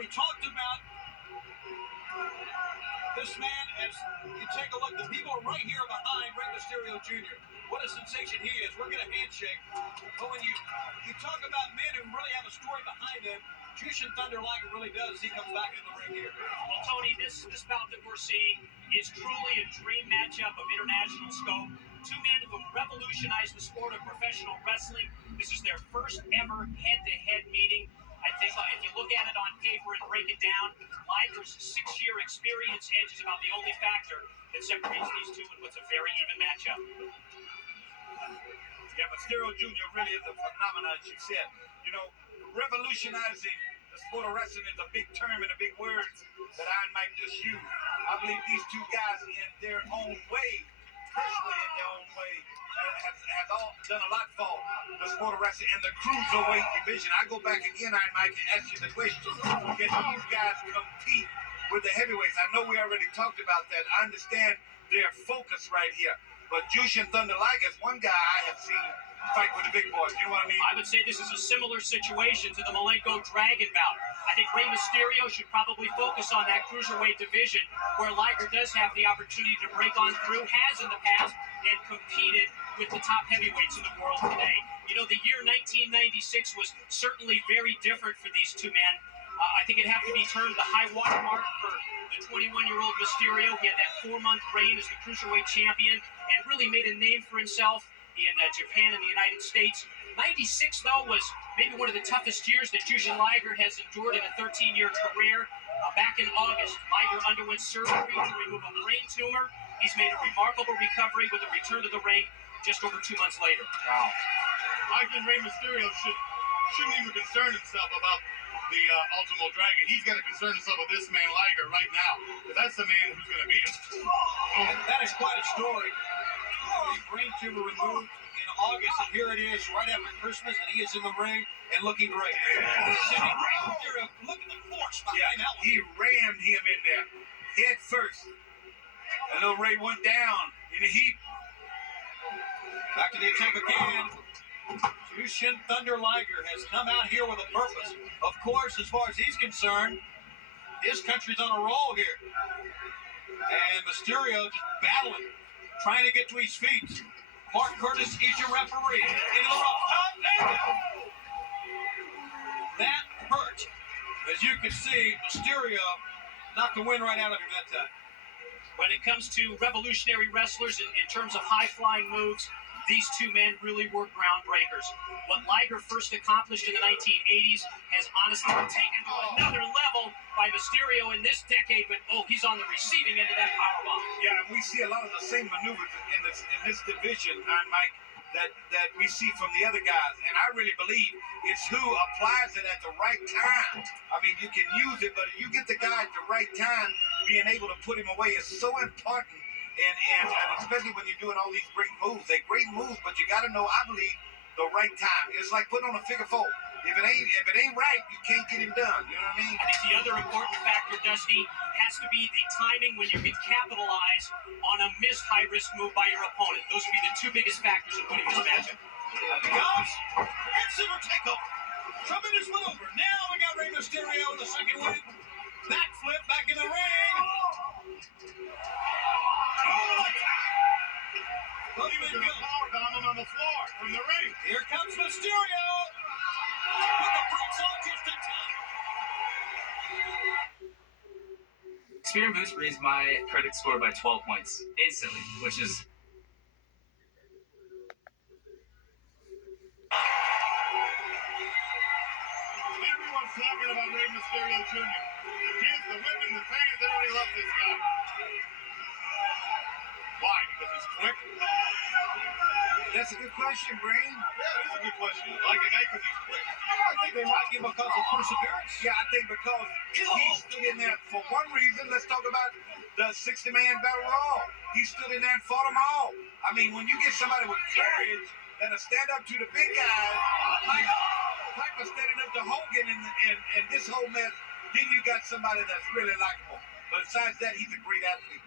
we talked about this man, as you take a look, the people are right here behind Rey Mysterio Jr. What a sensation he is. We're going to handshake. But when you talk about men who really have a story behind them, Jushin Thunder Liger really does. He comes back in the ring here. Well, Tony, this bout that we're seeing is truly a dream matchup of international scope. Two men who have revolutionized the sport of professional wrestling. This is their first ever head-to-head meeting. I think if you look at it on paper and break it down, Liger's 6-year experience edge is about the only factor that separates these two in what's a very even matchup. Yeah, Mysterio Jr. really is a phenomenon, as you said. You know, revolutionizing the sport of wrestling is a big term and a big word that I might just use. I believe these two guys, in their own way, personally in their own way, has all done a lot for the sport of wrestling and the cruiserweight division. I go back again, I might ask you the question: can these guys compete with the heavyweights? I know we already talked about that. I understand their focus right here. But Jushin Thunder Liger is one guy I have seen fight with the big boys. You know what I mean? I would say this is a similar situation to the Malenko Dragon bout. I think Rey Mysterio should probably focus on that cruiserweight division where Liger does have the opportunity to break on through, has in the past, and competed with the top heavyweights in the world today. You know, the year 1996 was certainly very different for these two men. I think it'd have to be termed the high water mark for the 21-year-old Mysterio. He had that 4-month reign as the cruiserweight champion and really made a name for himself in Japan and the United States. 96, though, was maybe one of the toughest years that Jushin Liger has endured in a 13-year career. Back in August, Liger underwent surgery to remove a brain tumor. He's made a remarkable recovery with a return to the ring just over 2 months later. Wow. I think Rey Mysterio shouldn't even concern himself about the Ultimo Dragon. He's got to concern himself with this man Liger right now, because that's the man who's going to beat him. And that is quite a story. A brain tumor removed in August, and here it is right after Christmas, and he is in the ring and looking great. Look at the force behind that one. He rammed him in there, head first. And little Ray went down in a heap. Back to the attack again. Jushin Thunder Liger has come out here with a purpose. Of course, as far as he's concerned, his country's on a roll here. And Mysterio just battling, trying to get to his feet. Mark Curtis is your referee. Into the rough. That hurt. As you can see, Mysterio knocked the wind right out of him that time. When it comes to revolutionary wrestlers in terms of high-flying moves, these two men really were groundbreakers. What Liger first accomplished in the 1980s has honestly been taken to another level by Mysterio in this decade, but he's on the receiving end of that powerbomb. Yeah, and we see a lot of the same maneuvers in this division, Mike, that we see from the other guys. And I really believe it's who applies it at the right time. I mean, you can use it, but if you get the guy at the right time, being able to put him away is so important. And especially when you're doing all these great moves. They're great moves, but you got to know, I believe, the right time. It's like putting on a figure four. If it ain't right, you can't get him done. You know what I mean? I think the other important factor, Dusty, has to be the timing when you can capitalize on a missed high-risk move by your opponent. Those would be the two biggest factors of winning this matchup. Guys, and Silver takeover. Tremendous maneuver. Now we got Rey Mysterio in the second win. Backflip back in the ring. He's going to power bomb him on the floor from the ring. Here comes Mysterio. With the brakes on just in time. Spear and Boost raised my credit score by 12 points instantly, which is everyone's talking about Rey Mysterio Jr. The kids, the women, the fans, everybody loves this guy. Why? Because he's quick? That's a good question, Brain. Yeah, it is a good question. I like a guy because he's quick. I think they might give him because of perseverance. Yeah, I think because he stood in there for one reason. Let's talk about the 60-man battle royal. He stood in there and fought them all. I mean, when you get somebody with courage that'll stand up to the big guys, like Piper standing up to Hogan and this whole mess, then you got somebody that's really likable. But besides that, he's a great athlete.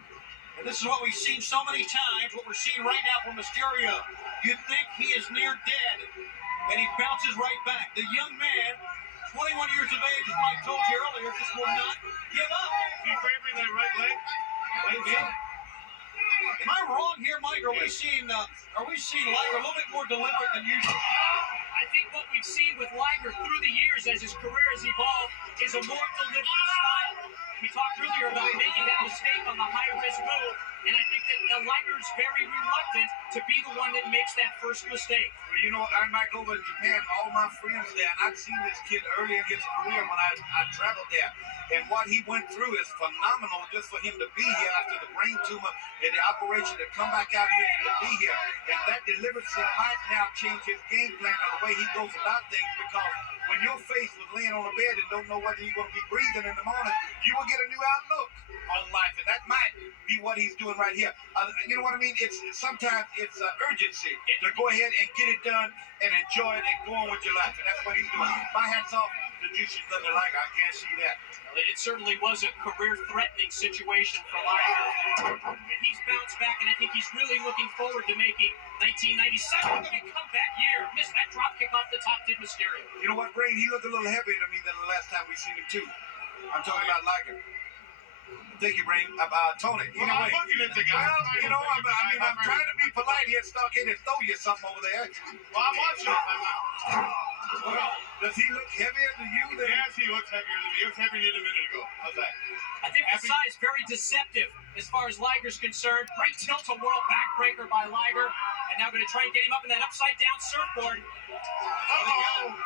And this is what we've seen so many times, what we're seeing right now from Mysterio. You'd think he is near dead, and he bounces right back. The young man, 21 years of age, as Mike told you earlier, just will not give up. Is he favoring that right leg? Right here. Am I wrong here, Mike? Are we seeing Liger a little bit more deliberate than usual? I think what we've seen with Liger through the years as his career has evolved is a more deliberate style. We talked earlier about making that mistake on the high-risk move, and I think that Liger's very reluctant to be the one that makes that first mistake. Well, you know, I might go over to Japan, all my friends there, and I've seen this kid early in his career when I traveled there. And what he went through is phenomenal just for him to be here after the brain tumor and the operation to come back out here and to be here. And that delivery might now change his game plan or the way he goes about things, because when you're faced with laying on a bed and don't know whether you're going to be breathing in the morning, you will get a new outlook on life. And that might be what he's doing right here. You know what I mean? Sometimes it's urgency to go ahead and get it done and enjoy it and go on with your life. And that's what he's doing. My hat's off to Jushin Thunder Liger. I can't see that. It certainly was a career-threatening situation for Liger. And he's bounced back, and I think he's really looking forward to making 1997 a big comeback year. Missed that drop kick off the top, did Mysterio. You know what, Brain? He looked a little heavier to me than the last time we seen him, too. I'm talking about Liger. Thank you, Brain. Tony. Well, I'm looking at the guy. Well, you know, I'm trying to be polite here, Stockhead, and throw you something over there. Well, I'm watching it. Well, does he look heavier to you than... Yes, he looks heavier than me. He was heavier than a minute ago. How's that? I think the size very deceptive as far as Liger's concerned. Great tilt-a-whirl backbreaker by Liger. And now going to try and get him up in that upside-down surfboard. Uh-oh.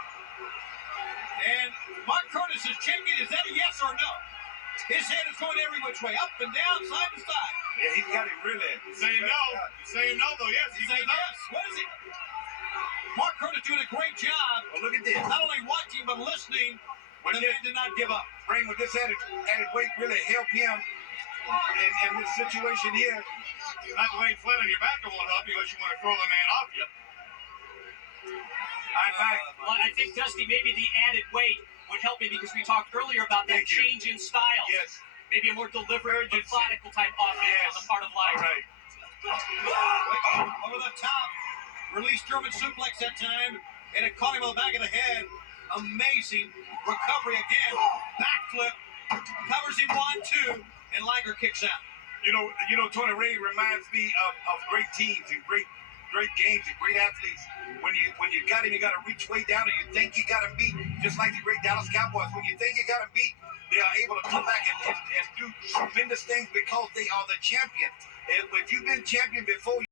And Mark Curtis is checking. Is that a yes or no? His head is going every which way, up and down, side to side. Yeah, he's got it really. He's saying no. He's saying no, though. Yes, He's saying yes. What is it? Mark Curtis doing a great job. Well, look at this. Not only watching, but listening. The man did not give up. Brain, with this added weight really help him in this situation here. Not laying flat on your back, it won't help you unless you want to throw the man off you. Well, I think, Dusty, maybe the added weight would help him because we talked earlier about that change in style. Yes. Maybe a more deliberate, methodical type offense on the part of Liger. Right. Over the top. Released German suplex that time, and it caught him on the back of the head. Amazing recovery again. Backflip. Covers him 1-2, and Liger kicks out. You know, Tony Ray reminds me of great teams and great games and great athletes. When you got him, you got to reach way down, and you think you got him beat, just like the great Dallas Cowboys. When you think you got him beat, they are able to come back and do tremendous things because they are the champion. If you've been champion before,